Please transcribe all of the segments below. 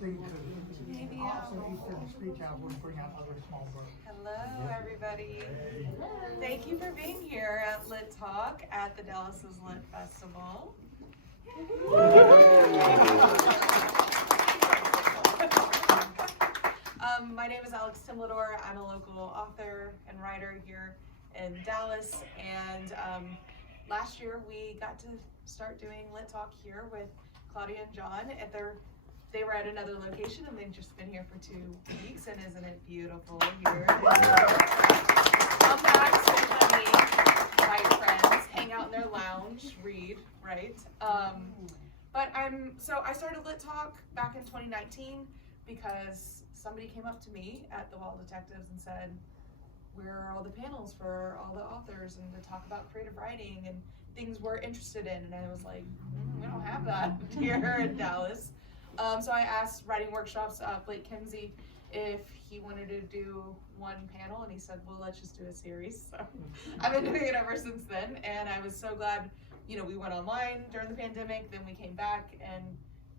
something to also Eastern Speech Out would bring out other small books. Hello, everybody. Thank you for being here at Lit Talk at the Dallas's Lit Festival. My name is Alex Temblador. I'm a local author and writer here in Dallas, and last year we got to start doing Lit Talk here with Claudia and John. They were at another location, and they've just been here for 2 weeks, and isn't it beautiful here? Come back, spend money, invite friends, hang out in their lounge, read, right? So I started Lit Talk back in 2019 because somebody came up to me at the Wall Detectives and said, where are all the panels for all the authors and to talk about creative writing and things we're interested in? And I was like, we don't have that here in Dallas. So I asked Writing Workshops, Blake Kinsey, if he wanted to do one panel, and he said, well, let's just do a series. So I've been doing it ever since then, and I was so glad, we went online during the pandemic, then we came back, and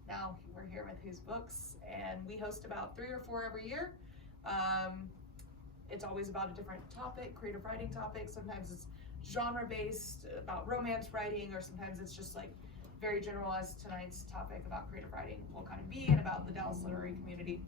now we're here with Whose Books, and we host about 3 or 4 every year. It's always about a different topic, creative writing topic. Sometimes it's genre-based, about romance writing, or sometimes it's just like very general, as tonight's topic about creative writing will kind of be, and about the Dallas literary community.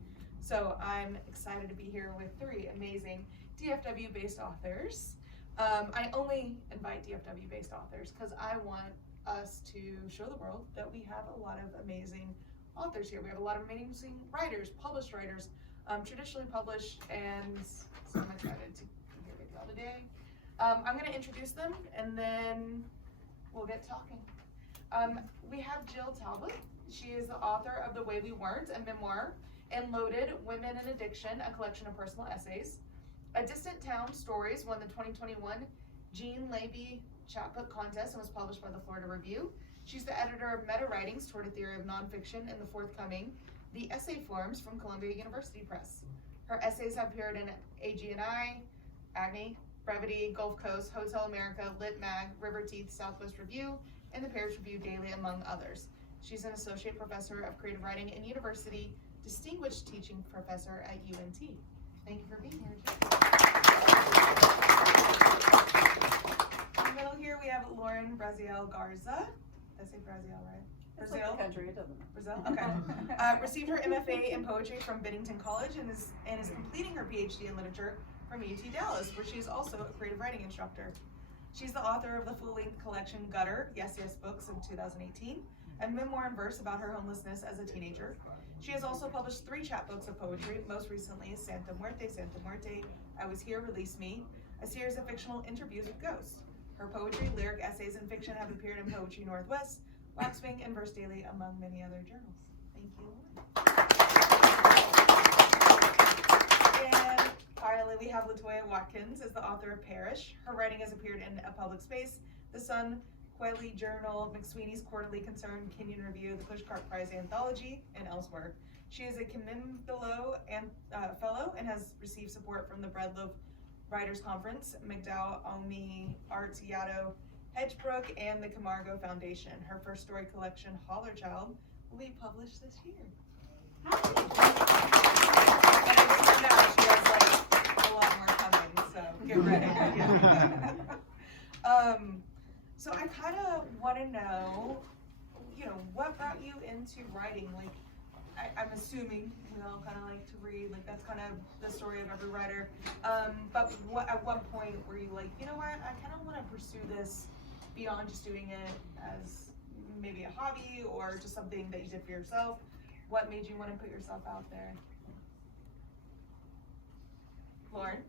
So I'm excited to be here with 3 amazing DFW-based authors. I only invite DFW-based authors because I want us to show the world that we have a lot of amazing authors here. We have a lot of amazing writers, published writers, traditionally published, and so I'm excited to be here with y'all today. I'm going to introduce them, and then we'll get talking. We have Jill Talbot. She is the author of The Way We Weren't, a memoir, and Loaded, Women and Addiction, a collection of personal essays. A Distant Town Stories won the 2021 Jean Labey Chapbook Contest and was published by the Florida Review. She's the editor of Meta Writings Toward a Theory of Nonfiction and the forthcoming The Essay Forms from Columbia University Press. Her essays have appeared in AG&I, Agni, Brevity, Gulf Coast, Hotel America, Lit Mag, River Teeth, Southwest Review, and the Paris Review Daily, among others. She's an associate professor of creative writing and university distinguished teaching professor at UNT. Thank you for being here, Jill. In the middle here, we have Lauren Braziel Garza. Did I say Braziel right? It's like the country, it doesn't matter. Brazil? Okay. Received her MFA in poetry from Bennington College and is completing her PhD in literature from UT Dallas, where she is also a creative writing instructor. She's the author of the full-length collection Gutter, Yes Yes Books in 2018, and memoir and verse about her homelessness as a teenager. She has also published 3 chapbooks of poetry, most recently Santa Muerte, I Was Here, Release Me, a series of fictional interviews with ghosts. Her poetry, lyric, essays, and fiction have appeared in Poetry Northwest, Waxwing, and Verse Daily, among many other journals. Thank you. And finally, we have LaToya Watkins as the author of Perish. Her writing has appeared in A Public Space, The Sun, Kweli Journal, McSweeney's Quarterly Concern, Kenyon Review, the Pushcart Prize Anthology, and elsewhere. She is a Kimibilo fellow and has received support from the Bread Loaf Writers Conference, MacDowell, Arts, Yaddo, Hedgebrook, and the Camargo Foundation. Her first story collection, Holler Child, will be published this year. And I just found out she has like a lot more coming, so get ready. So I kind of want to know, what brought you into writing? Like, I'm assuming we all kind of like to read, like that's kind of the story of every writer. But at what point were you like, you know what, I kind of want to pursue this beyond just doing it as maybe a hobby or just something that you did for yourself? What made you want to put yourself out there? Lauren,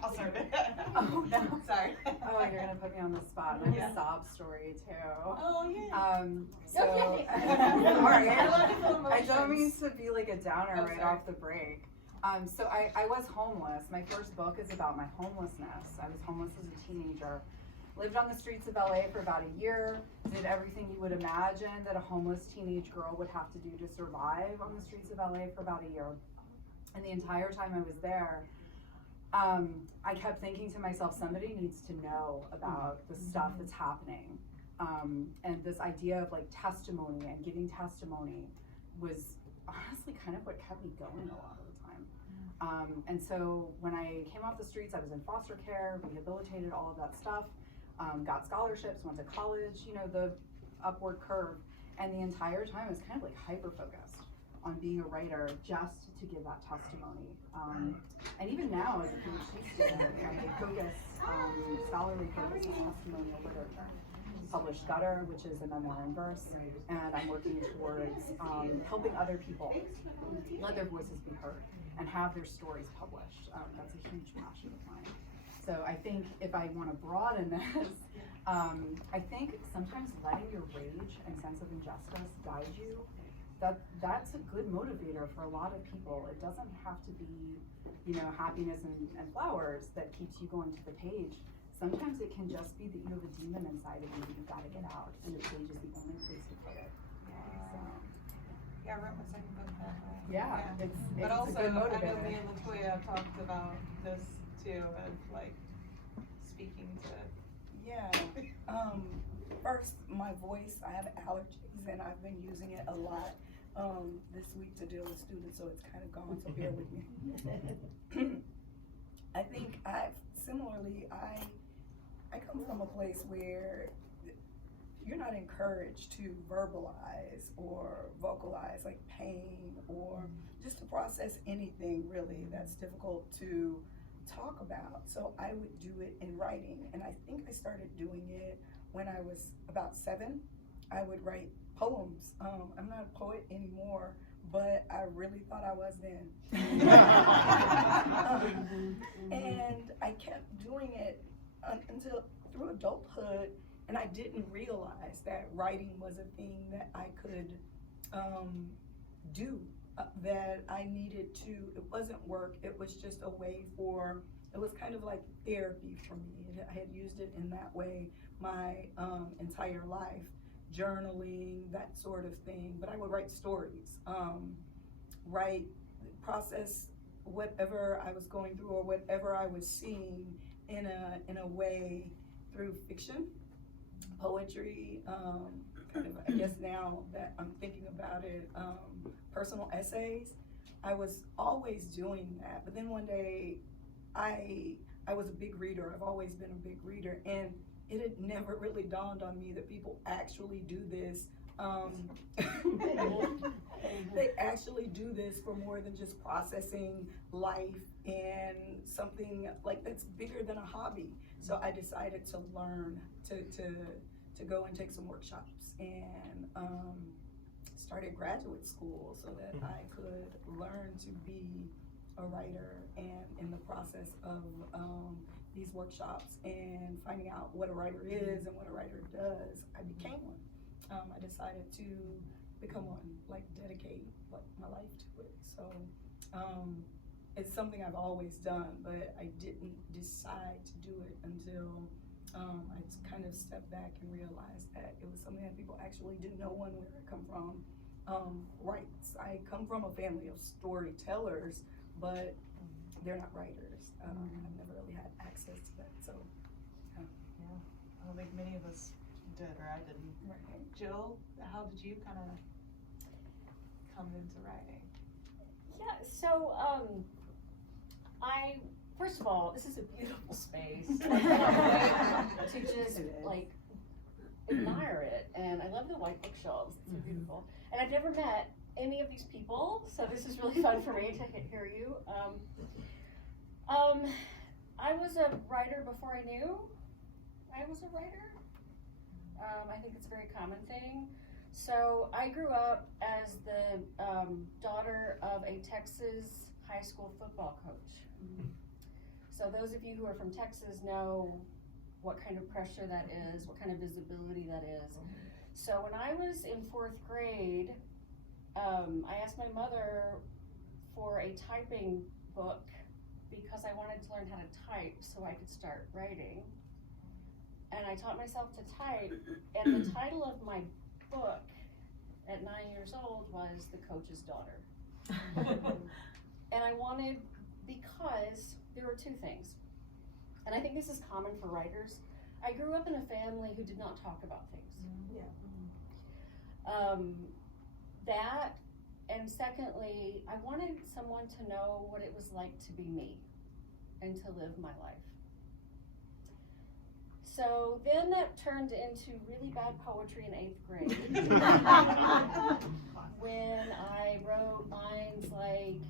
I'll start it. Oh, no. Sorry. Oh, you're going to put me on the spot. I have a sob story, too. Oh, yeah. Sorry. I don't mean to be like a downer right off the break. So I was homeless. My first book is about my homelessness. I was homeless as a teenager. Lived on the streets of LA for about a year. Did everything you would imagine that a homeless teenage girl would have to do to survive on the streets of LA for about a year. And the entire time I was there, I kept thinking to myself, somebody needs to know about the stuff that's happening. And this idea of like testimony and giving testimony was honestly kind of what kept me going a lot of the time. And so when I came off the streets, I was in foster care, rehabilitated, all of that stuff, got scholarships, went to college, you know, the upward curve. And the entire time I was kind of like hyper-focused on being a writer just to give that testimony. And even now as a PhD student, I focus, scholarly focus is testimonial literature. Published Gutter, which is a memoir in verse, and I'm working towards helping other people let their voices be heard and have their stories published. That's a huge passion of mine. So I think if I want to broaden this, I think sometimes letting your rage and sense of injustice guide you, that's a good motivator for a lot of people. It doesn't have to be, you know, happiness and flowers that keeps you going to the page. Sometimes it can just be that you have a demon inside of you that you've got to get out, and the page is the only place to put it. So. Yeah, I wrote my second book that way. Yeah. It's but a also, good I know motivator. me and LaToya talked about this too, of like speaking to. Yeah. First, my voice, I have allergies, and I've been using it a lot this week to deal with students, so it's kind of gone, so bear with me. I think similarly, I come from a place where you're not encouraged to verbalize or vocalize like pain or just to process anything really that's difficult to talk about. So I would do it in writing, and I think I started doing it when I was about 7. I would write poems. I'm not a poet anymore, but I really thought I was then. And I kept doing it until through adulthood, and I didn't realize that writing was a thing that I could do, that I needed to. It wasn't work, it was just a way it was kind of like therapy for me. I had used it in that way my entire life, journaling, that sort of thing. But I would write stories, process whatever I was going through or whatever I was seeing in a way through fiction, poetry, kind of, I guess now that I'm thinking about it, personal essays. I was always doing that, but then one day I was a big reader. I've always been a big reader, and it had never really dawned on me that people actually do this. They actually do this for more than just processing life and something like that's bigger than a hobby. So I decided to learn to go and take some workshops, and started graduate school so that I could learn to be a writer. And in the process of these workshops and finding out what a writer is and what a writer does, I became one. I decided to become one, like dedicate like my life to it. So it's something I've always done, but I didn't decide to do it until I kind of stepped back and realized that it was something that people actually didn't know. One, where I come from, writes. I come from a family of storytellers, but they're not writers. I've never really had access to that, so. Yeah, I don't think many of us did, or I didn't. Right. Jill, how did you kind of come into writing? Yeah, so first of all, this is a beautiful space. To just like admire it, and I love the white bookshelves. It's so beautiful. And I've never met any of these people, so this is really fun for me to hear you. I was a writer before I knew I was a writer. I think it's a very common thing. So I grew up as the daughter of a Texas high school football coach. So those of you who are from Texas know what kind of pressure that is, what kind of visibility that is. So when I was in 4th grade, I asked my mother for a typing book because I wanted to learn how to type so I could start writing. And I taught myself to type, and the title of my book at 9 years old was The Coach's Daughter. And I wanted, because there were 2 things, and I think this is common for writers. I grew up in a family who did not talk about things. Yeah. That and secondly, I wanted someone to know what it was like to be me and to live my life. So then that turned into really bad poetry in 8th grade when I wrote lines like,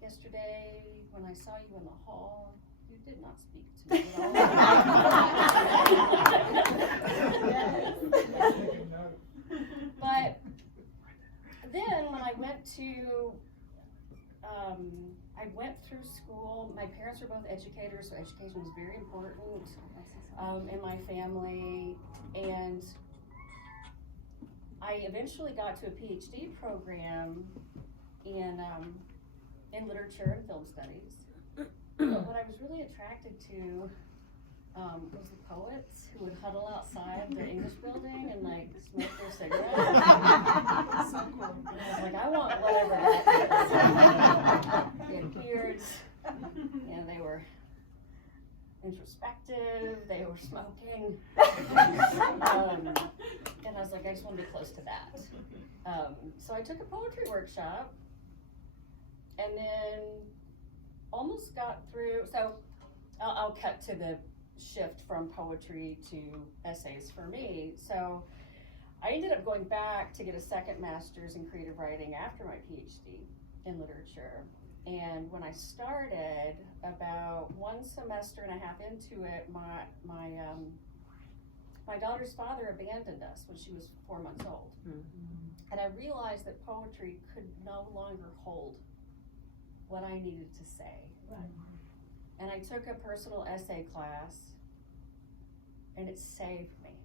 yesterday when I saw you in the hall, you did not speak to me at all. But then when I went through school, my parents were both educators, so education was very important in my family, and I eventually got to a PhD program in literature and film studies. But what I was really attracted to was the poets who would huddle outside the English building and like smoke their cigarettes. So cool. And I was like, I want whatever that is. They had beards, and they were introspective, they were smoking. And I was like, I just want to be close to that. So I took a poetry workshop and then almost got through, so I'll cut to the shift from poetry to essays for me. So I ended up going back to get a second master's in creative writing after my PhD in literature. And when I started, about 1 semester and a half into it, my daughter's father abandoned us when she was 4 months old. Mm-hmm. And I realized that poetry could no longer hold what I needed to say. Right. And I took a personal essay class, and it saved me.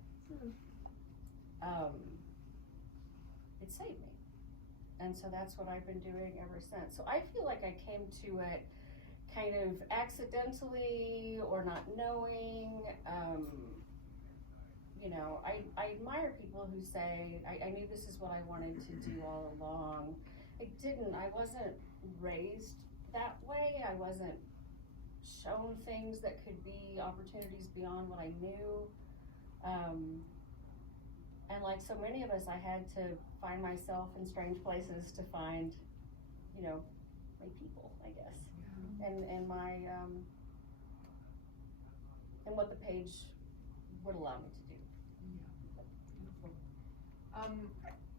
It saved me. And so that's what I've been doing ever since. So I feel like I came to it kind of accidentally or not knowing. You know, I admire people who say, I knew this is what I wanted to do all along. I didn't. I wasn't raised that way. I wasn't shown things that could be opportunities beyond what I knew. And like so many of us, I had to find myself in strange places to find, you know, my people, I guess. Yeah. And my, and what the page would allow me to do. Yeah.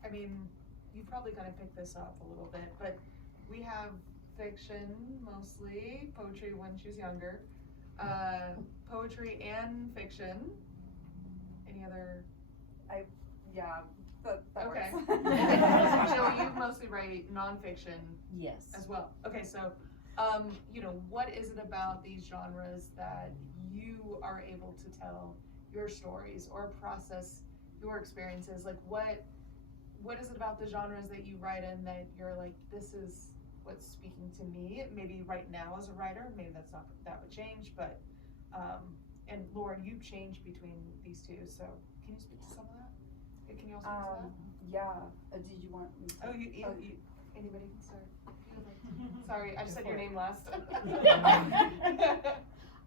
I mean, you probably kind of picked this up a little bit, but we have fiction mostly, poetry when she was younger, poetry and fiction. Any other? Yeah, that okay. works. So you mostly write nonfiction. Yes. As well. Okay, so, you know, what is it about these genres that you are able to tell your stories or process your experiences? Like, what is it about the genres that you write in that you're like, this is what's speaking to me? Maybe right now as a writer, maybe that would change, but, and Laura, you change between these two, so can you speak to some of that? Can you also answer that? Yeah. Did you want me to? Oh, you anybody can start. Sorry, I just said your name last.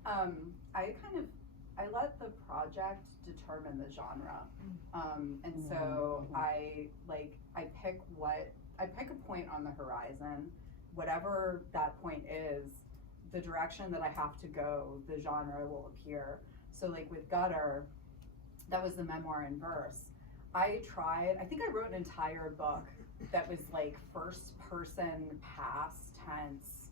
I let the project determine the genre. And so I pick a point on the horizon, whatever that point is, the direction that I have to go, the genre will appear. So like with Gutter, that was the memoir in verse. I think I wrote an entire book that was like first person, past tense,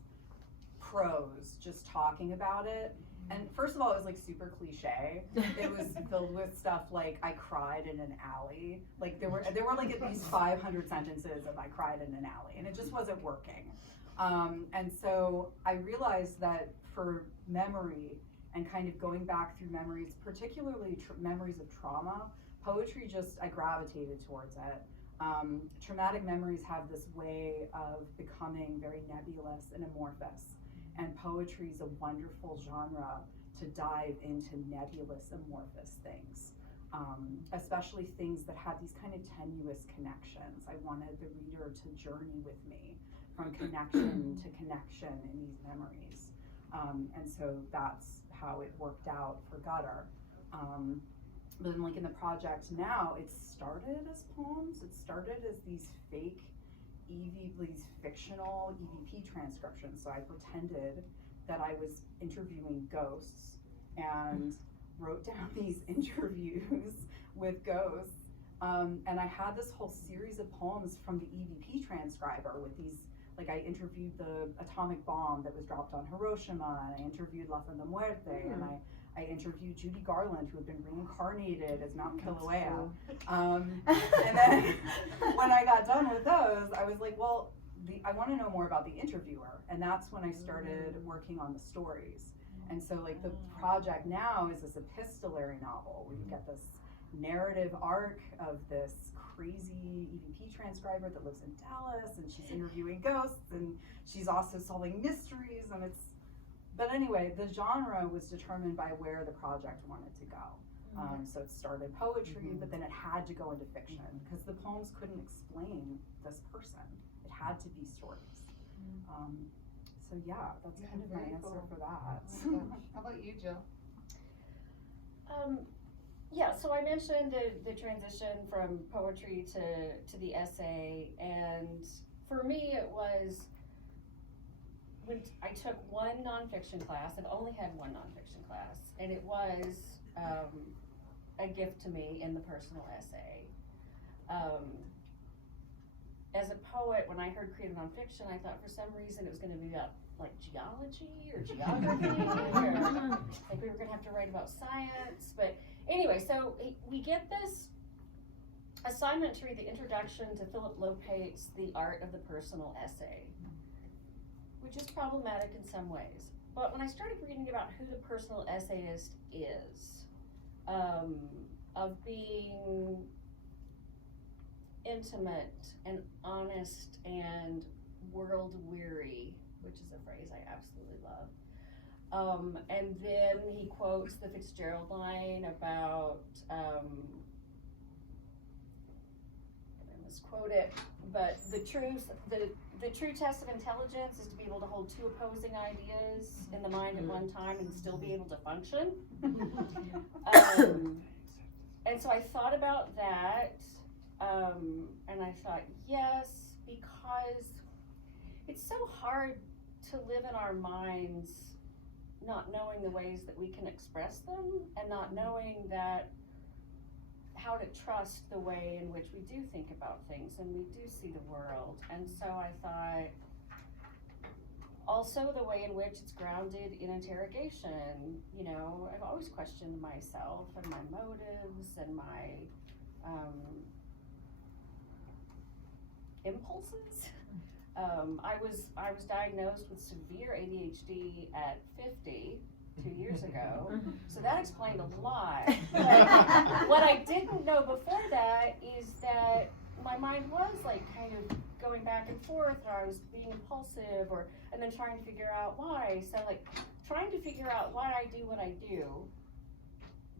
prose, just talking about it. And first of all, it was like super cliche. It was filled with stuff like I cried in an alley. Like there were like at least 500 sentences of I cried in an alley, and it just wasn't working. And so I realized that for memory and kind of going back through memories, particularly memories of trauma, poetry I gravitated towards it. Traumatic memories have this way of becoming very nebulous and amorphous. And poetry is a wonderful genre to dive into nebulous, amorphous things, especially things that have these kind of tenuous connections. I wanted the reader to journey with me from connection to connection in these memories. And so that's how it worked out for Gutter. But then like in the project now, it started as poems. It started as these fake these fictional EVP transcriptions. So I pretended that I was interviewing ghosts and wrote down these interviews with ghosts. And I had this whole series of poems from the EVP transcriber with these, like I interviewed the atomic bomb that was dropped on Hiroshima, and I interviewed La Fin de Muerte, and I interviewed Judy Garland, who had been reincarnated as Mount Kilauea. And then when I got done with those, I was like, well, I want to know more about the interviewer. And that's when I started working on the stories. And so like the project now is this epistolary novel where you get this narrative arc of this crazy EVP transcriber that lives in Dallas, and she's interviewing ghosts, and she's also solving mysteries, and it's, but anyway, the genre was determined by where the project wanted to go. So it started poetry, but then it had to go into fiction because the poems couldn't explain this person. It had to be stories. So yeah, that's kind of my answer for that. How about you, Jill? Yeah, so I mentioned the transition from poetry to the essay, and for me it was when I took one nonfiction class. I've only had one nonfiction class, and it was a gift to me in the personal essay. As a poet, when I heard creative nonfiction, I thought for some reason it was going to be about like geology or geography, or like we were going to have to write about science. But anyway, so we get this assignment to read the introduction to Philip Lopate's The Art of the Personal Essay, which is problematic in some ways. But when I started reading about who the personal essayist is, of being intimate and honest and world-weary, which is a phrase I absolutely love. And then he quotes the Fitzgerald line about, I misquote it, but the true test of intelligence is to be able to hold two opposing ideas in the mind at one time and still be able to function. And so I thought about that, and I thought, yes, because it's so hard to live in our minds not knowing the ways that we can express them, and not knowing that how to trust the way in which we do think about things and we do see the world. And so I thought also the way in which it's grounded in interrogation. You know, I've always questioned myself and my motives and my impulses. I was diagnosed with severe ADHD at 50, 2 years ago, so that explained a lot. But what I didn't know before that is that my mind was like kind of going back and forth, or I was being impulsive, and then trying to figure out why. So like trying to figure out why I do what I do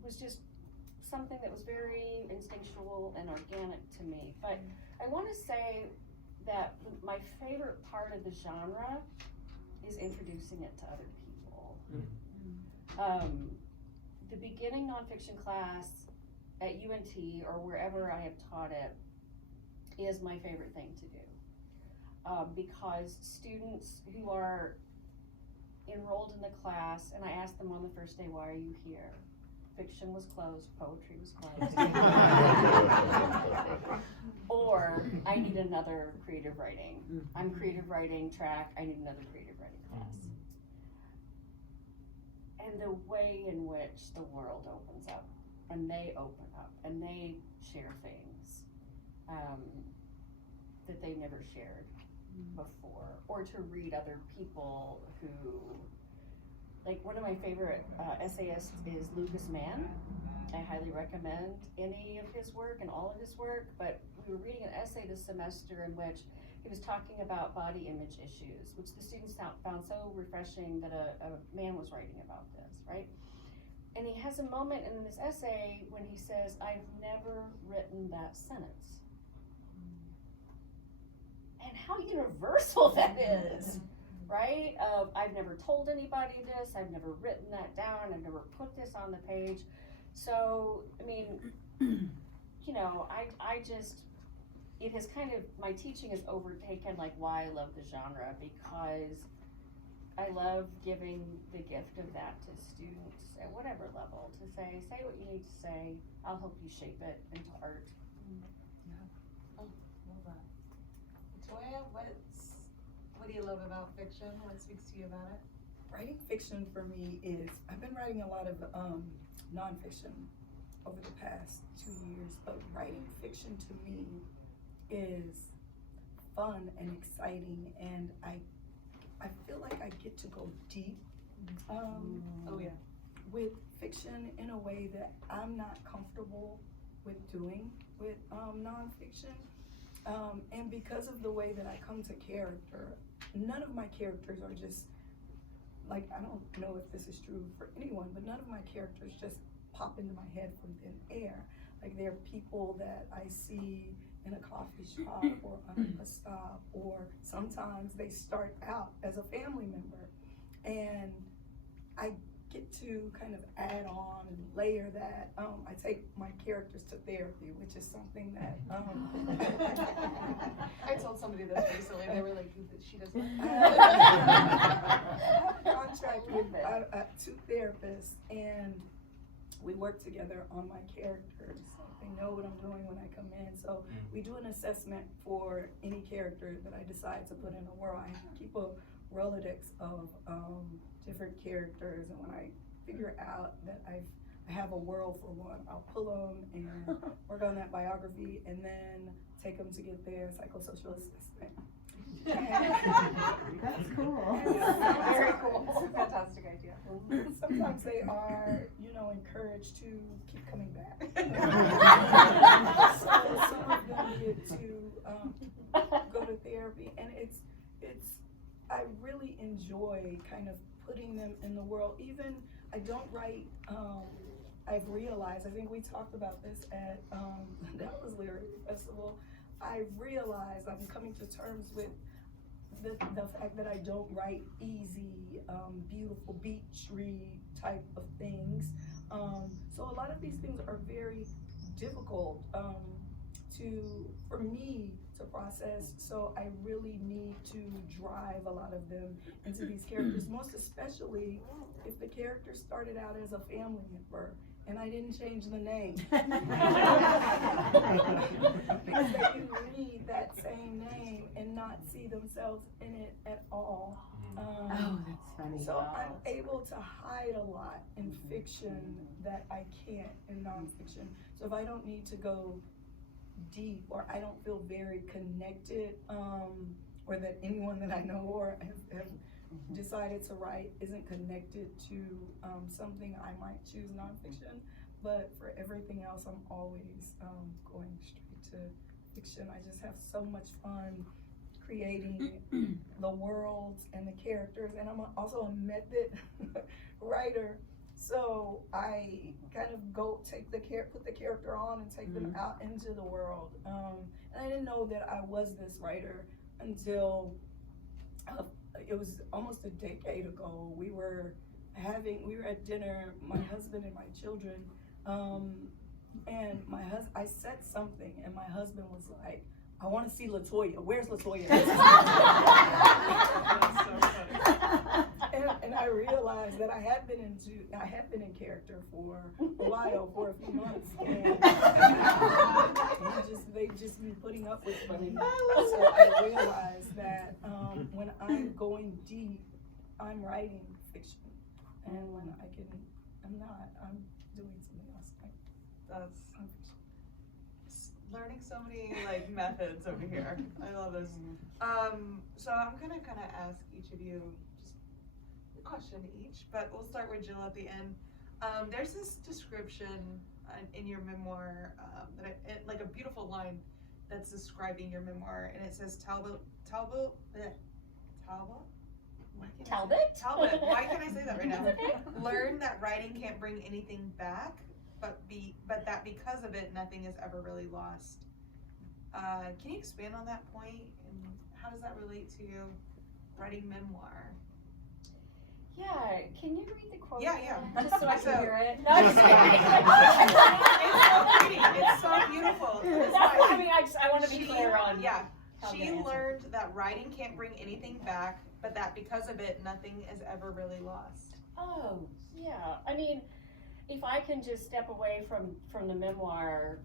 was just something that was very instinctual and organic to me. But I want to say that my favorite part of the genre is introducing it to other people. The beginning nonfiction class at UNT or wherever I have taught it is my favorite thing to do, because students who are enrolled in the class, and I ask them on the first day, why are you here? Fiction was closed, poetry was closed. Or I need another creative writing. I'm creative writing track, I need another creative writing class. And the way in which the world opens up, and they open up, and they share things that they never shared before, or to read other people who, like one of my favorite essayists is Lucas Mann. I highly recommend any of his work and all of his work, but we were reading an essay this semester in which he was talking about body image issues, which the students found so refreshing that a man was writing about this, right? And he has a moment in this essay when he says, I've never written that sentence. And how universal that is, right? I've never told anybody this, I've never written that down, I've never put this on the page. So, I mean, you know, I just, it has kind of, my teaching has overtaken like why I love the genre, because I love giving the gift of that to students at whatever level, to say what you need to say, I'll help you shape it into art. Love that. LaToya, what do you love about fiction? What speaks to you about it? Writing fiction for me is, I've been writing a lot of nonfiction over the past 2 years, but writing fiction to me is fun and exciting, and I feel like I get to go deep with fiction in a way that I'm not comfortable with doing with nonfiction. And because of the way that I come to character, none of my characters are just, like, I don't know if this is true for anyone, but none of my characters just pop into my head from thin air. Like, they're people that I see in a coffee shop or on a stop, or sometimes they start out as a family member. And I get to kind of add on and layer that. I take my characters to therapy, which is something that I told somebody this recently. They were like, "She doesn't." I have a contract with 2 therapists, and we work together on my characters. They know what I'm doing when I come in. So we do an assessment for any character that I decide to put in a world. I keep a Rolodex of different characters, and when I figure out that I have a world for one, I'll pull them and work on that biography, and then take them to get their psychosocial assessment. That's cool. Very cool. It's a fantastic idea. Sometimes they are, encouraged to keep coming back. So some of them get to go to therapy, and I really enjoy kind of putting them in the world. Even I don't write. I've realized, I think we talked about this at the Dallas Lyric Festival. I realized I'm coming to terms with the fact that I don't write easy, beautiful beach read type of things. So a lot of these things are very difficult for me to process. So I really need to drive a lot of them into these characters, most especially if the character started out as a family member and I didn't change the name. Because they can read that same name and not see themselves in it at all. That's funny. So I'm able to hide a lot in fiction that I can't in nonfiction. So if I don't need to go deep, or I don't feel very connected, or that anyone that I know or have decided to write isn't connected to something, I might choose nonfiction. But for everything else, I'm always going straight to fiction. I just have so much fun creating the worlds and the characters, and I'm also a method writer. So I kind of put the character on and take them out into the world. And I didn't know that I was this writer until it was almost a decade ago. We were at dinner, my husband and my children, and I said something, and my husband was like, "I want to see LaToya. Where's LaToya?" And I realized that I had been in character for a while, for a few months, and they've just been putting up with me. So I realized that when I'm going deep, I'm writing fiction, and when I'm not, I'm doing something else. That's learning so many methods over here. I love this. So I'm gonna kind of ask each of you just a question each, but we'll start with Jill at the end. There's this description in your memoir like a beautiful line that's describing your memoir, and it says Talbot. Why can't I say that right now? Learn that writing can't bring anything back, but that because of it, nothing is ever really lost. Can you expand on that point, and how does that relate to writing memoir? Yeah, can you read the quote? Yeah. again? Just so I can So- hear it. No, I'm just It's so pretty. It's so beautiful. kidding. It's like- I mean, I want to be clear on. Yeah. how to She answer. learned that writing can't bring anything back, but that because of it, nothing is ever really lost. Oh, yeah. I mean, if I can just step away from the memoir,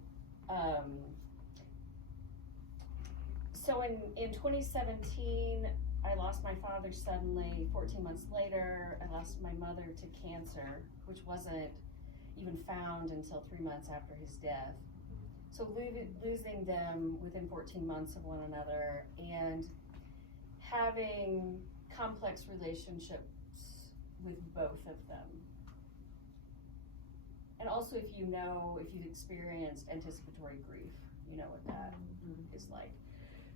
so in 2017, I lost my father suddenly. 14 months later, I lost my mother to cancer, which wasn't even found until 3 months after his death. So losing them within 14 months of one another and having complex relationships with both of them. And also if you've experienced anticipatory grief, you know what that is like.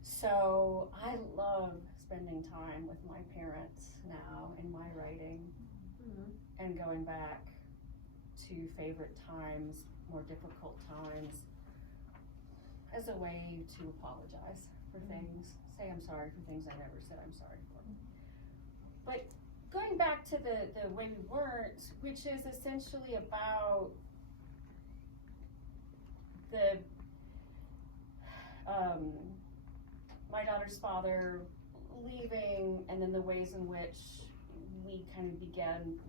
So I love spending time with my parents now in my writing and going back to favorite times, more difficult times, as a way to apologize for things, say I'm sorry for things I never said I'm sorry for. But going back to the way we weren't, which is essentially about the my daughter's father leaving, and then the ways in which we kind of began,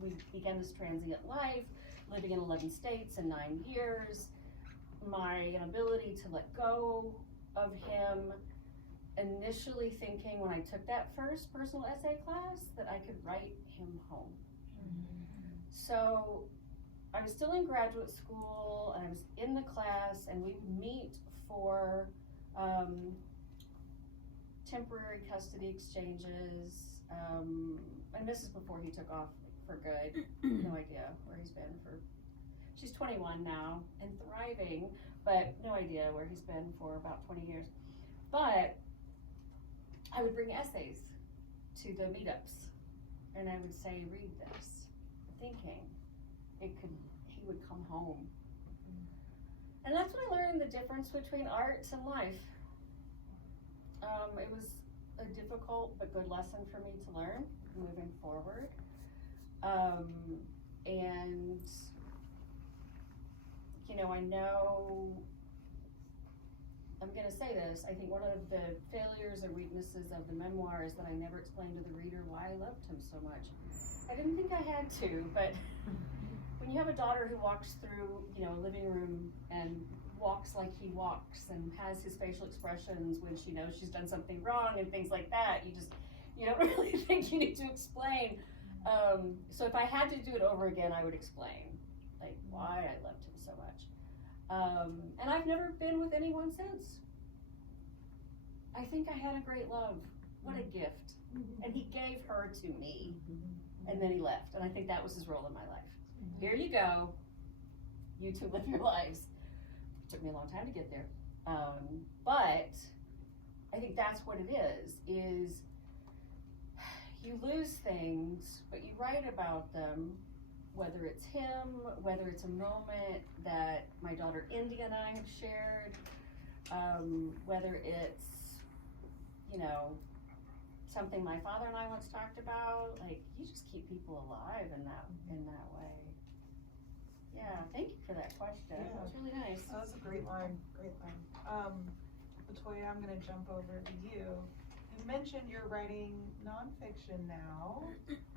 we began this transient life, living in 11 states in 9 years, my inability to let go of him, initially thinking when I took that first personal essay class that I could write him home. So I was still in graduate school, and I was in the class, and we'd meet for temporary custody exchanges, and this is before he took off for good. No idea where he's been she's 21 now and thriving, but no idea where he's been for about 20 years. But I would bring essays to the meetups, and I would say, read this, thinking he would come home. And that's when I learned the difference between art and life. It was a difficult but good lesson for me to learn moving forward. And I know, I'm gonna say this, I think one of the failures or weaknesses of the memoir is that I never explained to the reader why I loved him so much. I didn't think I had to, but when you have a daughter who walks through, a living room and walks like he walks and has his facial expressions when she knows she's done something wrong and things like that, you don't really think you need to explain. So if I had to do it over again, I would explain, like, why I loved him so much. And I've never been with anyone since. I think I had a great love. What a gift. And he gave her to me, and then he left. And I think that was his role in my life. Here you go. You two live your lives. It took me a long time to get there. But I think that's what it is you lose things, but you write about them, whether it's him, whether it's a moment that my daughter Indy and I have shared, whether it's, something my father and I once talked about. Like, you just keep people alive in that way. Yeah, thank you for that question. Yeah. That was really nice. That was a great line. LaToya, I'm gonna jump over to you. You mentioned you're writing nonfiction now.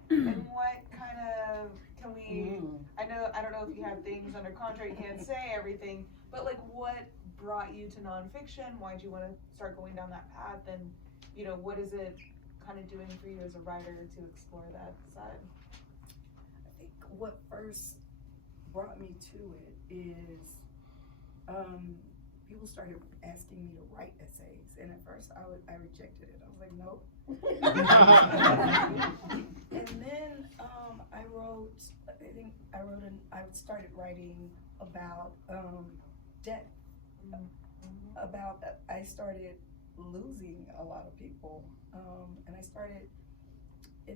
And what kind of, can we, I don't know if you have things under contract, you can't say everything, but like what brought you to nonfiction? Why'd you wanna start going down that path? And, what is it kind of doing for you as a writer to explore that side? I think what first brought me to it is people started asking me to write essays, and at first I rejected it. I was like, nope. And then I started writing about death. I started losing a lot of people, and it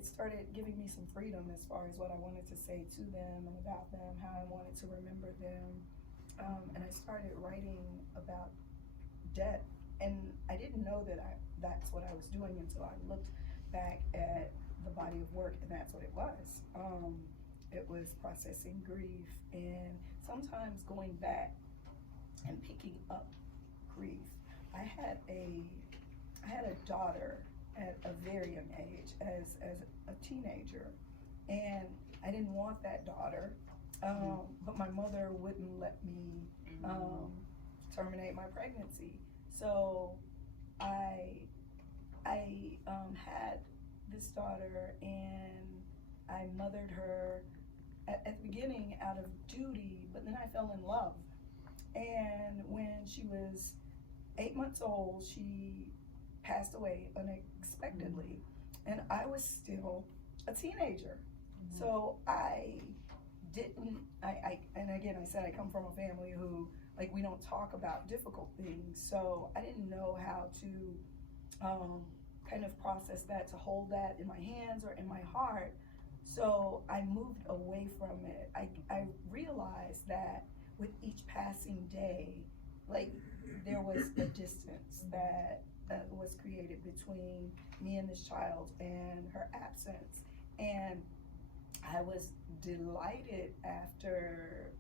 started giving me some freedom as far as what I wanted to say to them and about them, how I wanted to remember them. And I started writing about death, and I didn't know that that's what I was doing until I looked back at the body of work, and that's what it was. It was processing grief and sometimes going back and picking up grief. I had a daughter at a very young age as a teenager, and I didn't want that daughter, but my mother wouldn't let me terminate my pregnancy. So I had this daughter, and I mothered her at the beginning out of duty, but then I fell in love. And when she was 8 months old, she passed away unexpectedly, and I was still a teenager. So and again, I said I come from a family who, like, we don't talk about difficult things, so I didn't know how to kind of process that, to hold that in my hands or in my heart. So I moved away from it. I realized that with each passing day, like, there was a distance that was created between me and this child and her absence. And I was delighted after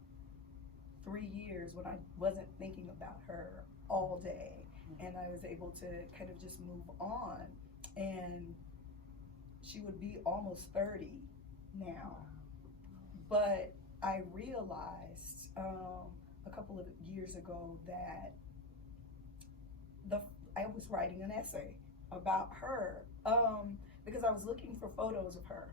3 years when I wasn't thinking about her all day, and I was able to kind of just move on. And she would be almost 30 now. But I realized a couple of years ago that I was writing an essay about her because I was looking for photos of her.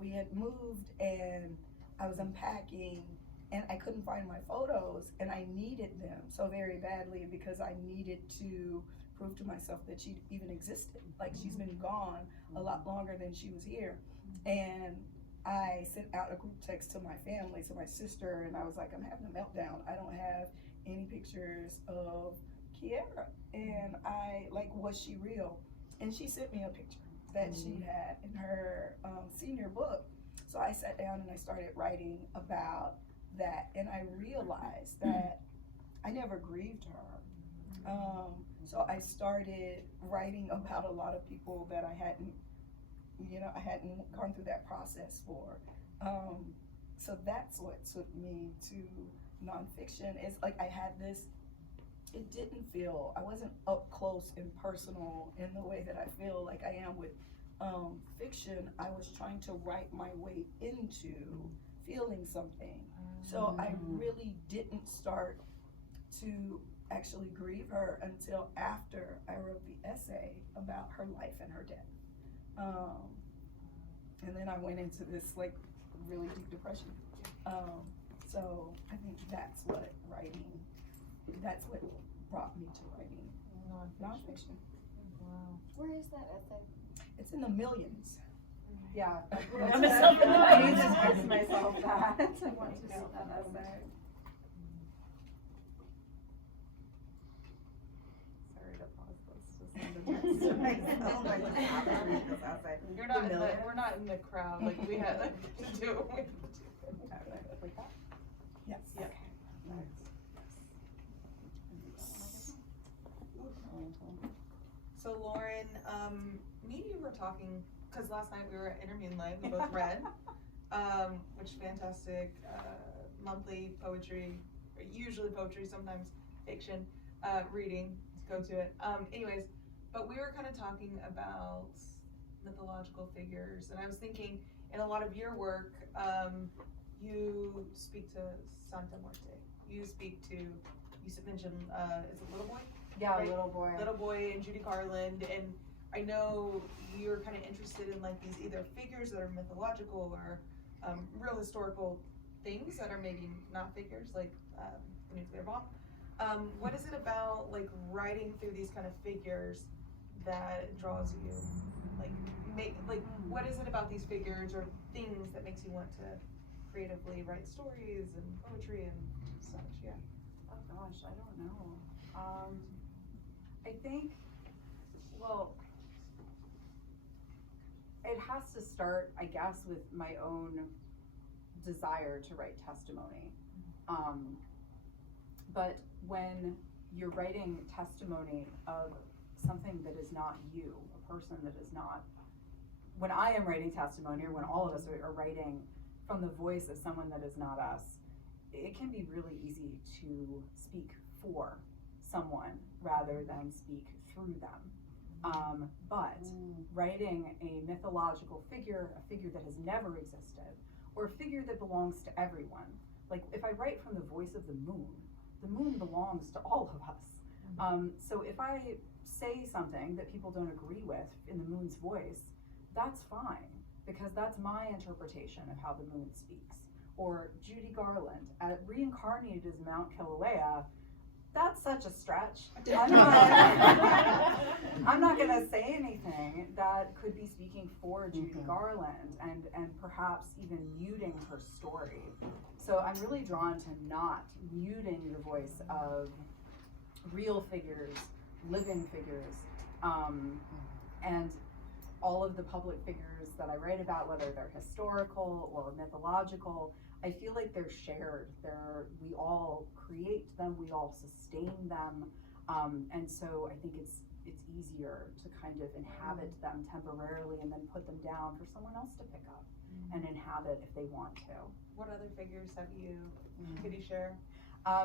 We had moved, and I was unpacking, and I couldn't find my photos, and I needed them so very badly because I needed to prove to myself that she even existed. Like, she's been gone a lot longer than she was here. And I sent out a group text to my family, to my sister, and I was like, I'm having a meltdown. I don't have any pictures of Kiera. And was she real? And she sent me a picture that she had in her senior book. So I sat down and I started writing about that, and I realized that I never grieved her. So I started writing about a lot of people that I hadn't gone through that process for. So that's what took me to nonfiction. It's like I had this, I wasn't up close and personal in the way that I feel like I am with fiction. I was trying to write my way into feeling something. So I really didn't start to actually grieve her until after I wrote the essay about her life and her death. And then I went into this like really deep depression. So I think that's what brought me to writing nonfiction. Wow. Where is that essay? It's in the millions. Yeah. I I need to text myself that. I want to know that essay. Sorry to pause this. Just We're not in the crowd, like, we had to do it. Yes. Yeah. So Lauren, me and you were talking, because last night we were interviewing live, we both read, which fantastic, monthly poetry, or usually poetry, sometimes fiction, reading, let's go to it. Anyways, but we were kind of talking about mythological figures, and I was thinking, in a lot of your work, you speak to Santa Muerte. You mentioned, is it Little Boy? Yeah, Right? Little Boy And Judy Garland, and I know you're kind of interested in like these either figures that are mythological or real historical things that are maybe not figures, like the nuclear bomb. What is it about like writing through these kind of figures that draws you? What is it about these figures or things that makes you want to creatively write stories and poetry and such? Yeah. Oh gosh, I don't know. I think, well, it has to start, I guess, with my own desire to write testimony. But when you're writing testimony of something that is not you, a person that is not when I am writing testimony, or when all of us are writing from the voice of someone that is not us, it can be really easy to speak for someone rather than speak through them. But writing a mythological figure, a figure that has never existed, or a figure that belongs to everyone. Like if I write from the voice of the moon belongs to all of us. So if I say something that people don't agree with in the moon's voice, that's fine, because that's my interpretation of how the moon speaks. Or Judy Garland, reincarnated as Mount Kilauea, that's such a stretch. I'm not gonna say anything that could be speaking for Judy Garland and perhaps even muting her story. So I'm really drawn to not muting the voice of real figures, living figures, and all of the public figures that I write about, whether they're historical or mythological, I feel like they're shared. We all create them, we all sustain them, and so I think it's easier to kind of inhabit them temporarily and then put them down for someone else to pick up and inhabit if they want to. What other figures have you, could you share?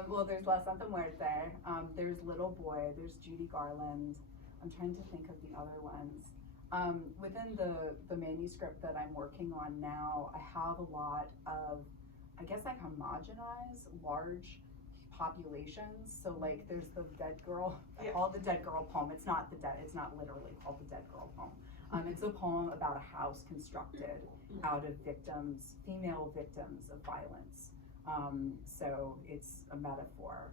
Well, there's La Santa Muerte, there's Little Boy, there's Judy Garland. I'm trying to think of the other ones. Within the manuscript that I'm working on now, I have a lot of, I guess I homogenize large populations. So like there's the Dead Girl, I call it the Dead Girl poem. It's not literally called the Dead Girl poem. It's a poem about a house constructed out of victims, female victims of violence. So it's a metaphor.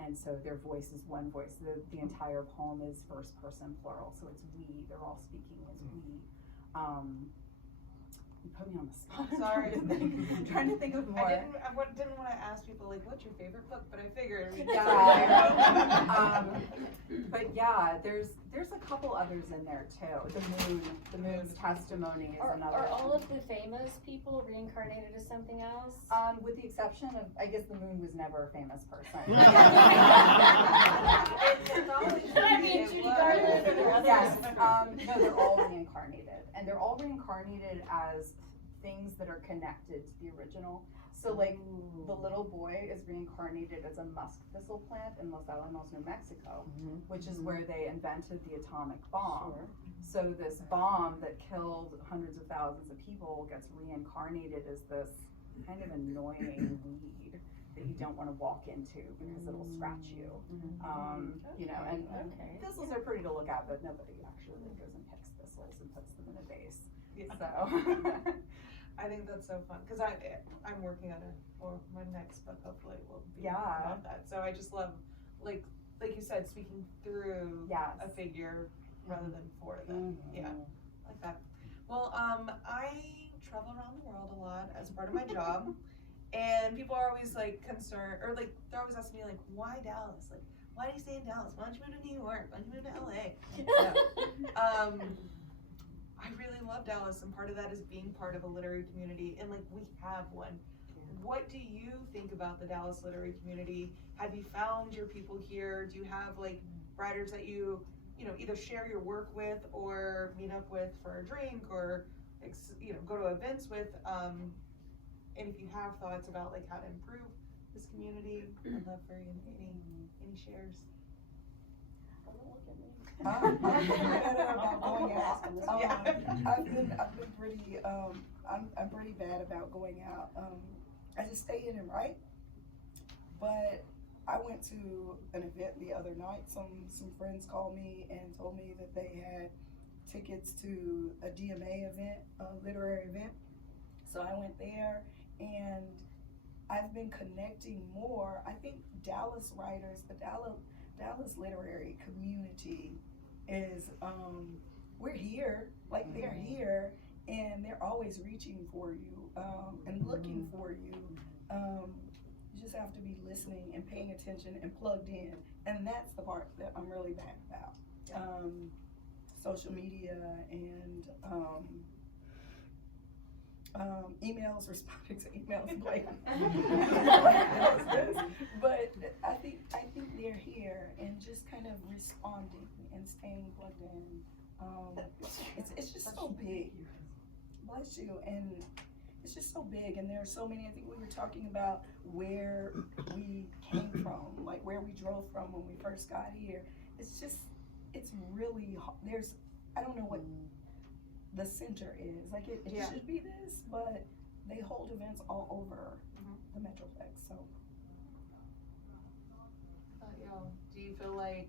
And so their voice is one voice. The entire poem is first person plural, so it's we. They're all speaking as we. You put me on the spot. Sorry. I'm trying to think of more. I didn't want to ask people like, what's your favorite book? But I figured. But yeah, there's a couple others in there too. The Moon's Testimony is another. Are all of the famous people reincarnated as something else? With the exception of, I guess the Moon was never a famous person. I mean, Judy Garland or others. Yes, no, they're all reincarnated, and they're all reincarnated as things that are connected to the original. So like the Little Boy is reincarnated as a musk thistle plant in Los Alamos, New Mexico, which is where they invented the atomic bomb. So this bomb that killed hundreds of thousands of people gets reincarnated as this kind of annoying weed that you don't want to walk into because it'll scratch you. You know, and thistles are pretty to look at, but nobody actually goes and picks thistles and puts them in a vase. So I think that's so fun because I'm working on my next book hopefully will be about that. So I just love like you said, speaking through a figure rather than for them. Yeah, like that. Well, I travel around the world a lot as part of my job, and people are always like concerned, or like they're always asking me like, why Dallas? Like, why do you stay in Dallas? Why don't you move to New York? Why don't you move to LA? I really love Dallas, and part of that is being part of a literary community, and like we have one. What do you think about the Dallas literary community? Have you found your people here? Do you have like writers that you either share your work with or meet up with for a drink or go to events with? And if you have thoughts about like how to improve this community, I'd love for any shares. I'm pretty bad about going out. I just stay in and write. But I went to an event the other night. Some friends called me and told me that they had tickets to a DMA event, a literary event. So I went there, and I've been connecting more. I think Dallas writers, the Dallas literary community is, we're here, like they're here, and they're always reaching for you and looking for you. You just have to be listening and paying attention and plugged in, and that's the part that I'm really bad about. Social media and emails, responding to emails, like, but I think they're here and just kind of responding and staying plugged in It's just so big. Bless you. And it's just so big, and there are so many. I think we were talking about where we came from, like where we drove from when we first got here. It's really, I don't know what the center is. Like it should be this, but they hold events all over the Metroplex, so. Do you feel like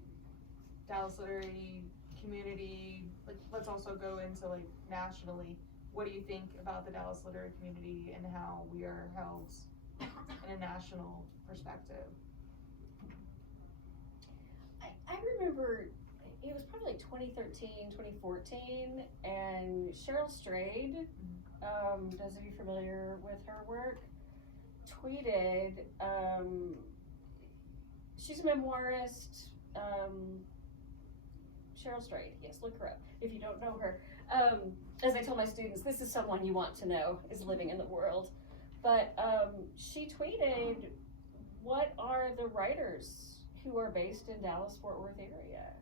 Dallas literary community, like, let's also go into like nationally, what do you think about the Dallas literary community and how we are held in a national perspective? I remember it was probably like 2013, 2014, and Cheryl Strayed, those of you familiar with her work, tweeted, she's a memoirist, Cheryl Strayed, yes, look her up if you don't know her. As I tell my students, this is someone you want to know is living in the world. But she tweeted, what are the writers who are based in Dallas-Fort Worth area?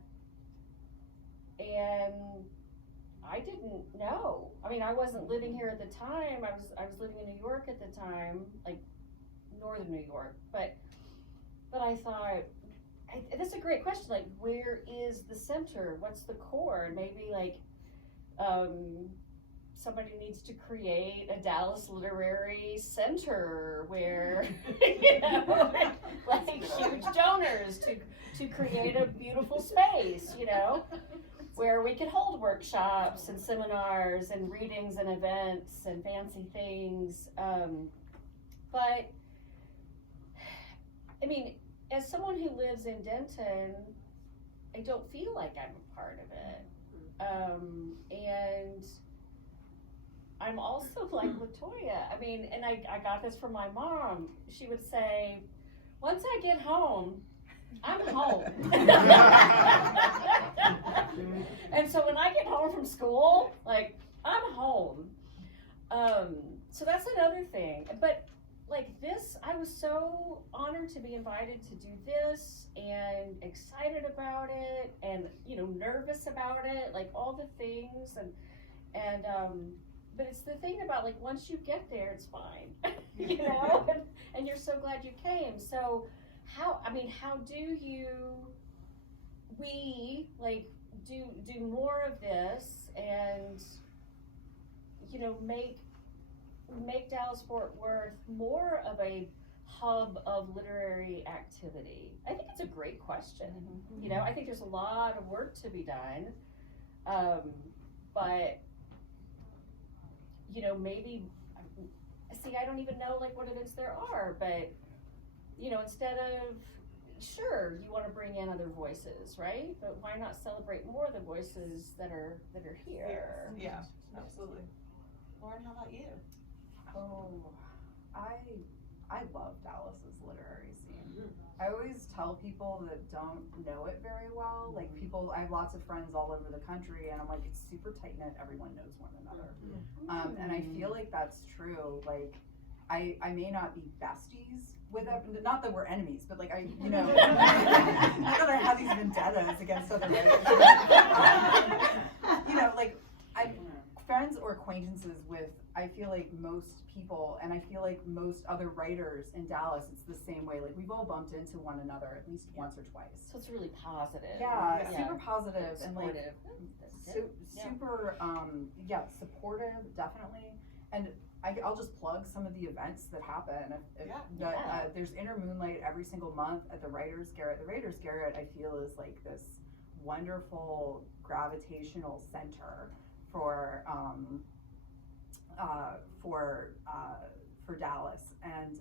And I didn't know. I mean, I wasn't living here at the time. I was living in New York at the time, like northern New York. But I thought, that's a great question. Like, where is the center? What's the core? And maybe like somebody needs to create a Dallas literary center where like huge donors to create a beautiful space, where we could hold workshops and seminars and readings and events and fancy things. But I mean, as someone who lives in Denton, I don't feel like I'm a part of it. And I'm also like LaToya. I mean, and I got this from my mom. She would say, once I get home, I'm home. And so when I get home from school, like, I'm home. So that's another thing. But like this, I was so honored to be invited to do this and excited about it and, nervous about it, like all the things and but it's the thing about like, once you get there, it's fine, and you're so glad you came. So how do we like do more of this and, make Dallas-Fort Worth more of a hub of literary activity? I think it's a great question. I think there's a lot of work to be done, but maybe, I don't even know like what events there are, but instead of, sure, you want to bring in other voices, right? But why not celebrate more of the voices that are here? Yeah, absolutely. Lauren, how about you? Oh, I love Dallas's literary scene. I always tell people that don't know it very well, like I have lots of friends all over the country, and I'm like, it's super tight knit, everyone knows one another. And I feel like that's true. Like, I may not be besties with them, not that we're enemies, but like not that I have these vendettas against other writers. Like, I'm friends or acquaintances with, I feel like most people, and I feel like most other writers in Dallas, it's the same way. Like, we've all bumped into one another at least once or twice. So it's really positive. Yeah, super positive and like supportive. Super, supportive, definitely. And I'll just plug some of the events that happen. There's Inner Moonlight every single month at the Writers Garret. The Writers Garret, I feel, is like this wonderful gravitational center for Dallas. And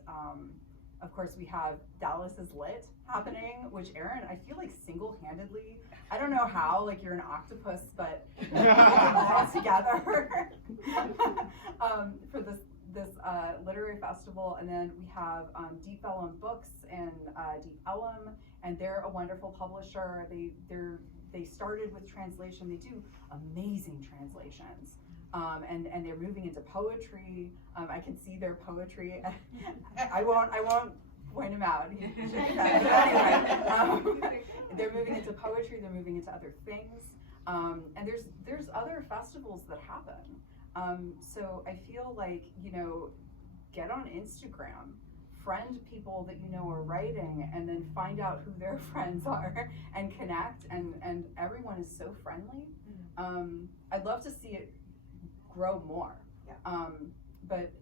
of course we have Dallas is Lit happening, which Erin, I feel like single-handedly, I don't know how, like you're an octopus, but all together for this literary festival. And then we have Deep Ellum Books and Deep Ellum, and they're a wonderful publisher. They started with translation. They do amazing translations. And they're moving into poetry. I can see their poetry. I won't point them out. Anyway, they're moving into poetry. They're moving into other things. And there's other festivals that happen. So I feel like, get on Instagram, friend people that are writing, and then find out who their friends are and connect, and everyone is so friendly. I'd love to see it grow more. Yeah. But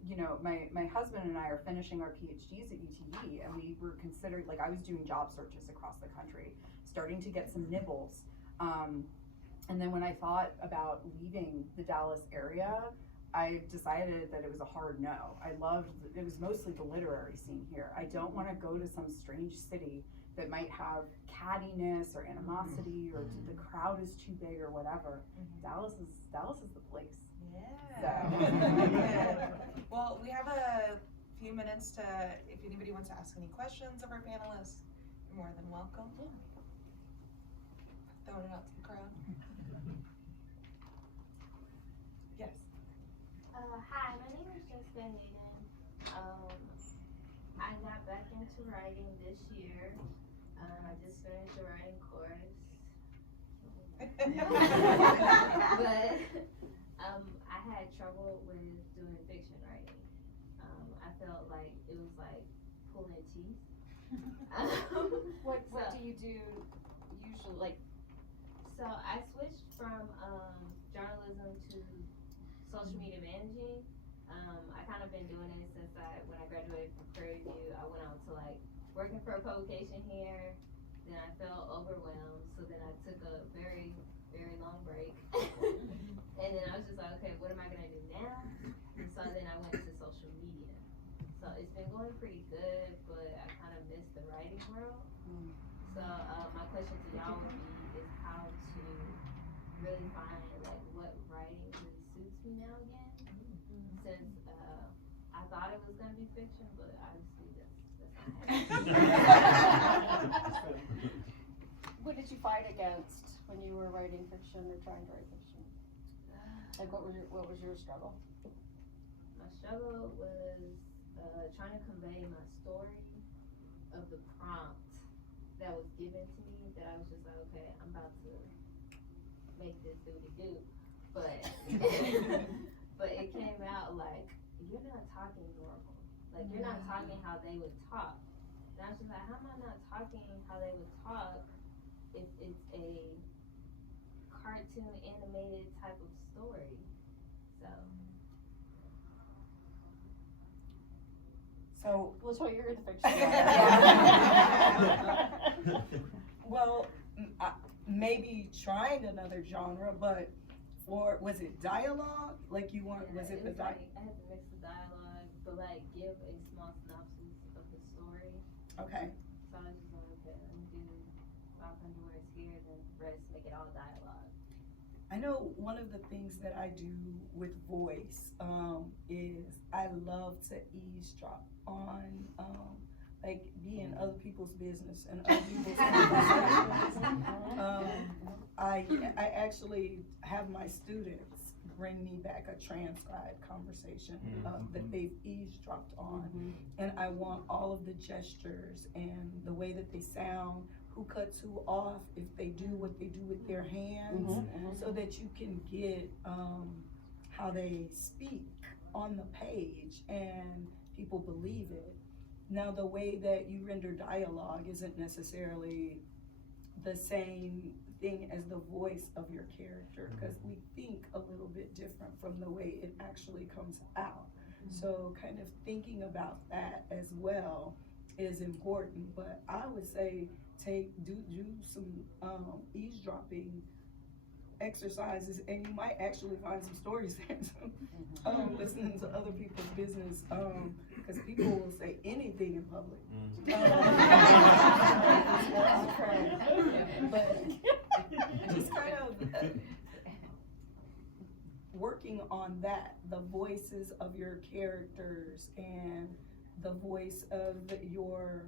my husband and I are finishing our PhDs at UTE, and we were considering, I was doing job searches across the country, starting to get some nibbles. And then when I thought about leaving the Dallas area, I decided that it was a hard no. It was mostly the literary scene here. I don't want to go to some strange city that might have cattiness or animosity, or the crowd is too big or whatever. Dallas is the place. Yeah. Well, we have a few minutes if anybody wants to ask any questions of our panelists, you're more than welcome. Throwing it out to the crowd. Yes. Hi, my name is Jessica Hayden. I got back into writing this year. I just finished a writing course. But I had trouble with doing fiction writing. I felt like it was like pulling teeth. What do you do usually? So I switched from journalism to social media managing. I kind of been doing it since when I graduated from Prairie View. I went on to working for a publication here. Then I felt overwhelmed, so then I took a very, very long break. And then I was just like, okay, what am I gonna do now? So then I went to social media. So it's been going pretty good, but I kind of missed the writing world. So my question to y'all would be is how to really find what writing really suits me now again. Since I thought it was gonna be fiction, but obviously that's not happening. What did you fight against when you were writing fiction or trying to write fiction? What was your struggle? My struggle was trying to convey my story of the prompt that was given to me, that I was just like, okay, I'm about to make this do. But but it came out like, you're not talking normal. You're not talking how they would talk. And I was just like, how am I not talking how they would talk if it's a cartoon animated type of story? So LaToya, you're in the fiction. well, maybe trying another genre, but was it dialogue? Was it the dialogue? I had to mix the dialogue, but give a small synopsis of the story. Okay. So I was just like, okay, let me do 500 words here, then the rest make it all dialogue. I know one of the things that I do with voice is I love to eavesdrop on be in other people's business and other people's I actually have my students bring me back a transcribed conversation that they've eavesdropped on, and I want all of the gestures and the way that they sound, who cuts who off, if they do what they do with their hands, so that you can get how they speak on the page and people believe it. Now, the way that you render dialogue isn't necessarily the same thing as the voice of your character, because we think a little bit different from the way it actually comes out. So kind of thinking about that as well is important, but I would say do some eavesdropping exercises, and you might actually find some stories there. Listening to other people's business, because people will say anything in public. But just kind of working on that, the voices of your characters and the voice of your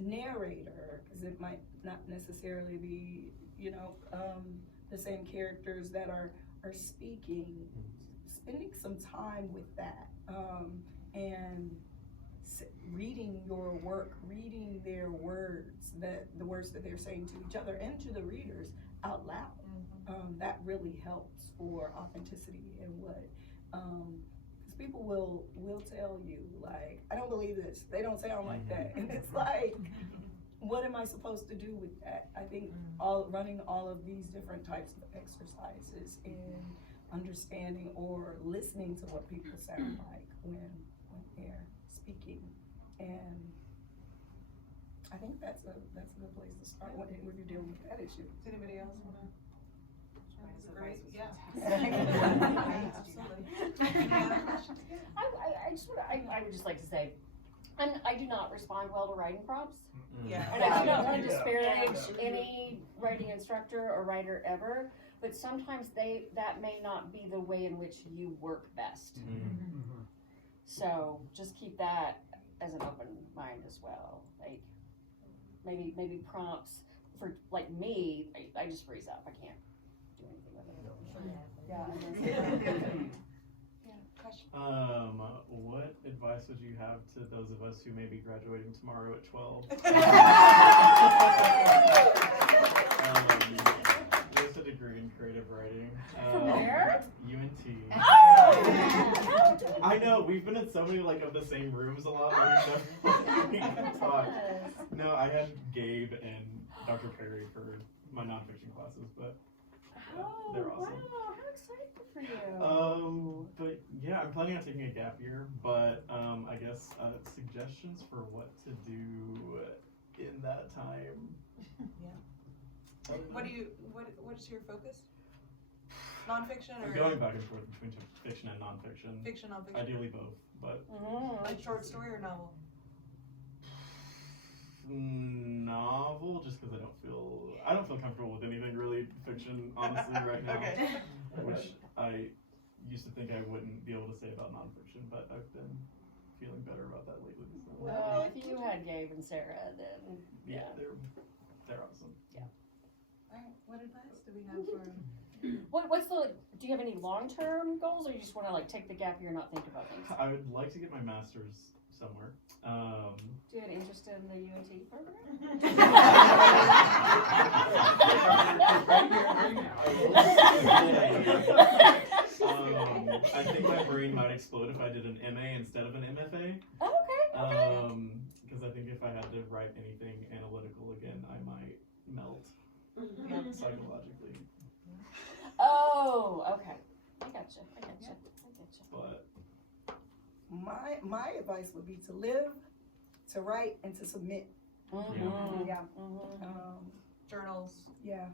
narrator, because it might not necessarily be, the same characters that are speaking. Spending some time with that, and reading your work, reading their words, the words that they're saying to each other and to the readers, out loud. That really helps for authenticity and what, because people will tell you, like, I don't believe this, they don't sound like that, and it's like, what am I supposed to do with that? I think running all of these different types of exercises and understanding or listening to what people sound like when they're speaking, and I think that's a good place to start when you're dealing with that issue. Does anybody else want to? Great, yeah. Absolutely. I would just like to say, I do not respond well to writing prompts. Yeah. And I do not want to disparage any writing instructor or writer ever, but sometimes that may not be the way in which you work best. So just keep that as an open mind as well. Like maybe prompts for like me, I just freeze up. I can't do anything with it. What advice would you have to those of us who may be graduating tomorrow at 12? Just a degree in creative writing. From where? UNT. Oh! I know, we've been in so many like of the same rooms a lot where we can talk. No, I had Gabe and Dr. Perry for my nonfiction classes, but Oh, they're awesome. wow, how exciting for you. But yeah, I'm planning on taking a gap year, but I guess suggestions for what to do in that time. What's your focus? Nonfiction or? I'm going back and forth between fiction and nonfiction. Fiction, nonfiction. Ideally both, but Like short story or novel? novel, just because I don't feel comfortable with anything really fiction, honestly, right now. Okay. Which I used to think I wouldn't be able to say about nonfiction, but I've been feeling better about that lately. So. Well, if you had Gabe and Sarah, then Yeah, they're awesome. Yeah. Alright, what advice do we have for? Do you have any long-term goals, or you just want to like take the gap year and not think about things? I would like to get my master's somewhere. Do you have an interest in the UNT program? I think my brain might explode if I did an MA instead of an MFA. Oh, okay. Because I think if I had to write anything analytical again, I might melt psychologically. Oh, okay. I gotcha. But My advice would be to live, to write, and to submit. Yeah. Journals, Yeah.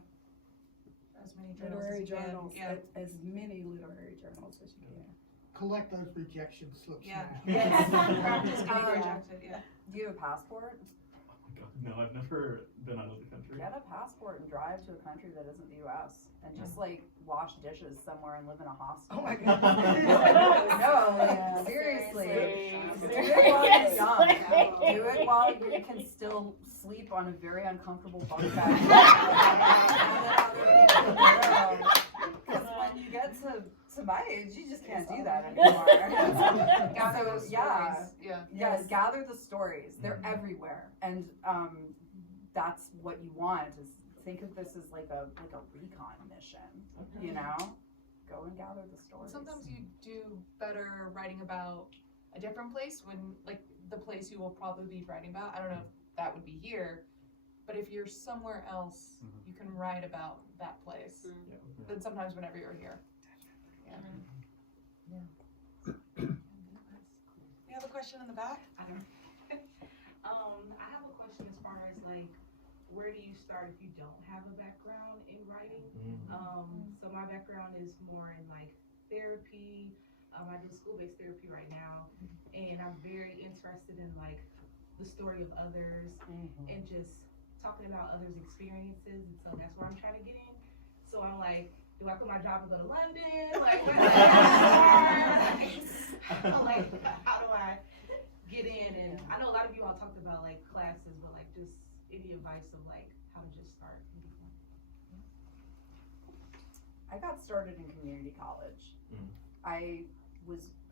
as many journals Literary as you can. journals, Yeah. as many literary journals as you can. Collect those rejection slips. Yeah. now. Yes. Practice getting rejected, yeah. Do you have a passport? oh my God, no, I've never been out of the country. Get a passport and drive to a country that isn't the US and just like wash dishes somewhere and live in a hostel. Oh my God. No, like, Yeah, seriously. seriously. Do it while you're young. Seriously. Do it while you can still sleep on a very uncomfortable bunk bed. Because when you get to my age, you just can't do that anymore. Gather So, those yeah. stories. Yeah. Yes, gather the stories. They're everywhere, and that's what you want. Is think of this as like a recon mission. You know, go and gather the stories. Sometimes you do better writing about a different place when, like, the place you will probably be writing about. I don't know if that would be here, but if you're somewhere else, you can write about that place. Than sometimes whenever you're here. Yeah. You have a question in the back? I have a question as far as like, where do you start if you don't have a background in writing? So my background is more in like therapy. I do school-based therapy right now, and I'm very interested in like the story of others and just talking about others' experiences. And so that's where I'm trying to get in. So I'm like, do I quit my job and go to London? Like, where do I start? I'm like, how do I get in? And I know a lot of you all talked about like classes, but like just any advice of like how to just start. I got started in community college. I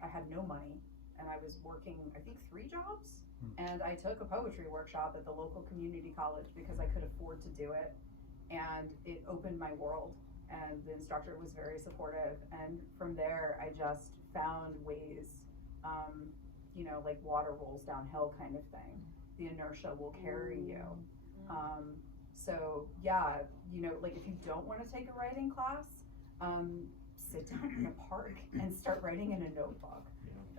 had no money, and I was working, I think, 3 jobs. And I took a poetry workshop at the local community college because I could afford to do it. and it opened my world, and the instructor was very supportive, and from there I just found ways, you know, like water rolls downhill kind of thing. The inertia will carry you. So yeah, you know, like if you don't want to take a writing class, sit down in a park and start writing in a notebook.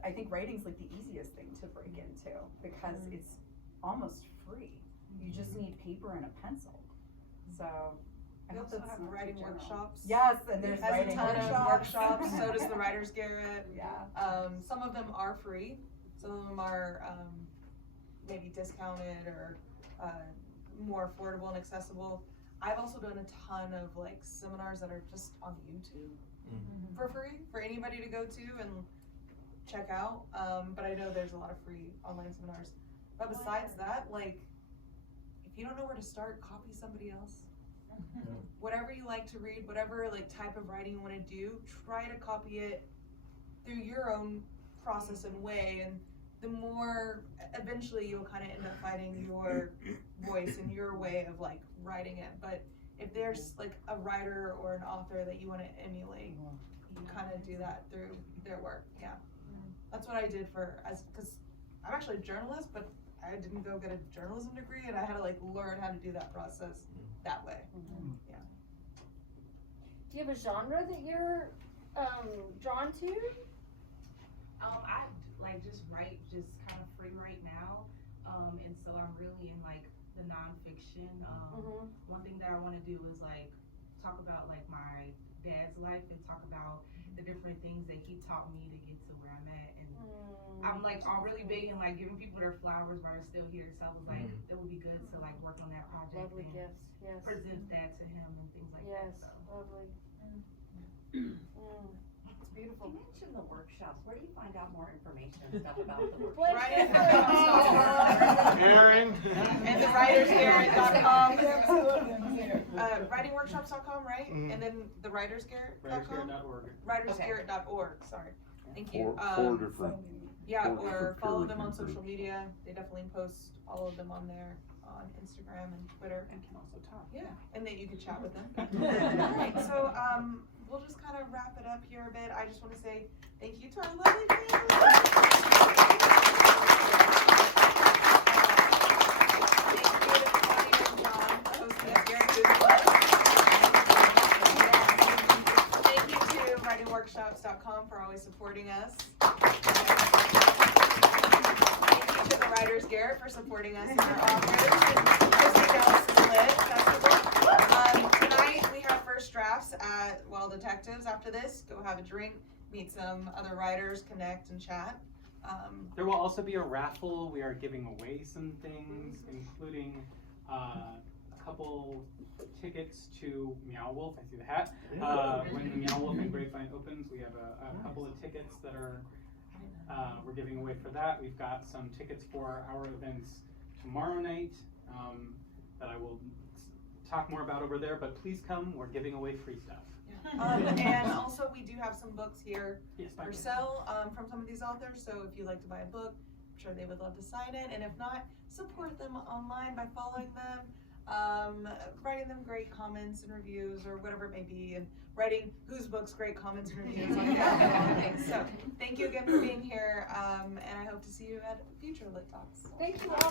I think writing's like the easiest thing to break into because it's almost free. You just need paper and a pencil. So I We hope also that's have not too writing general. workshops. Yes, and there's Has a writing ton of workshops. workshops. So does the Writers Garret. Yeah. Some of them are free. Some of them are maybe discounted or more affordable and accessible. I've also done a ton of like seminars that are just on YouTube for free for anybody to go to and check out. But I know there's a lot of free online seminars. But besides that, like, if you don't know where to start, copy somebody else. Whatever you like to read, whatever like type of writing you want to do, try to copy it through your own process and way, and the more eventually you'll kind of end up finding your voice and your way of like writing it. But if there's like a writer or an author that you want to emulate, you kind of do that through their work. Yeah, that's what I did because I'm actually a journalist, but I didn't go get a journalism degree, and I had to like learn how to do that process that way. Yeah. Do you have a genre that you're drawn to? I like just write, just kind of free right now, and so I'm really in like the nonfiction. One thing that I want to do is like talk about like my dad's life and talk about the different things that he taught me to get to where I'm at. And I'm like all really big in like giving people their flowers while they're still here. So I was like, it would be good to like work on that project Lovely and gifts, yes. present that to him and things like Yes, that. So. lovely. It's beautiful. You mentioned the workshops. Where do you find out more information and stuff about the workshops? Right. Aaron. And the writersgarret.com. Writingworkshops.com, right? And then the writersgarret.com? Writersgarret.org, sorry. Thank you. Four different. Yeah, four or different follow peer them on review social groups. media. They definitely post all of them on there, on Instagram and Twitter. And can also talk. Yeah, and that you can chat with them. Alright, so we'll just kind of wrap it up here a bit. I just want to say thank you to our lovely family. Thank you to Connie and John for hosting us here at Google Plus. Thank you to writingworkshops.com for always supporting us. Thank you to the Writers Garret for supporting us and our authors and hosting Dallas's Lit Festival. Tonight we have first drafts at Wild Detectives. After this, go have a drink, meet some other writers, connect and chat. There will also be a raffle. We are giving away some things, including a couple tickets to Meow Wolf. I see the hat. When the Meow Wolf and Grapevine opens, we have a couple of tickets that are we're giving away for that. We've got some tickets for our events tomorrow night that I will talk more about over there, but please come. We're giving away free stuff. And also we do have some books here Yes, for sale from some of these authors, so if you'd like to buy a book, I'm sure they would love to sign it, and if not, support them online by following them, writing them great comments and reviews or whatever it may be, and writing whose books great comments and reviews on things. So thank you again for being here, and I hope to see you at future Lit Talks. Thank you all.